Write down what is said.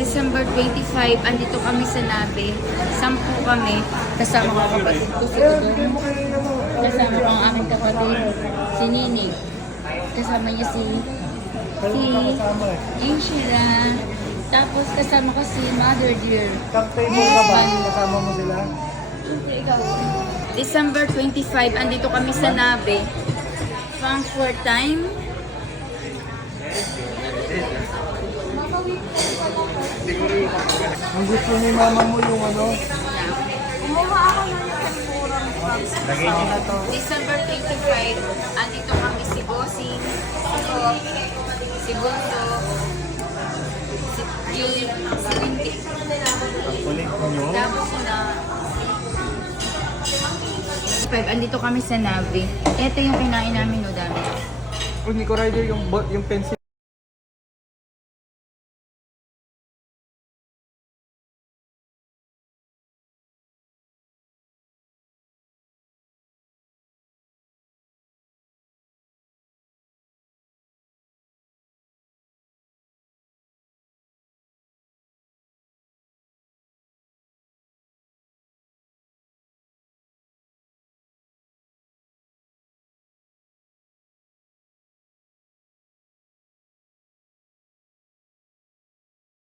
December 25, andito kami sa Nabe. 10 kami. Kasama ko ang kapatid ko si Udong. Kasama ko ang aking kapatid, si Ninig. Kasama niya si Angela. Tapos kasama ko si Mother Dear. Kaktay mo ka ba? Kasama mo sila? December 25, andito kami sa Nabe. Frankfurt time. Ang gusto ni mama mo yung ano? Kumuha ako ng tempurang pubs. December 25, andito kami si Bossing, si Bob, si Bunso, si June, si Windy. Kulit nyo? Tapos na... Andito kami sa Navi. Ito yung kinain namin, no, dami. Kung Nico Rider yung pencil.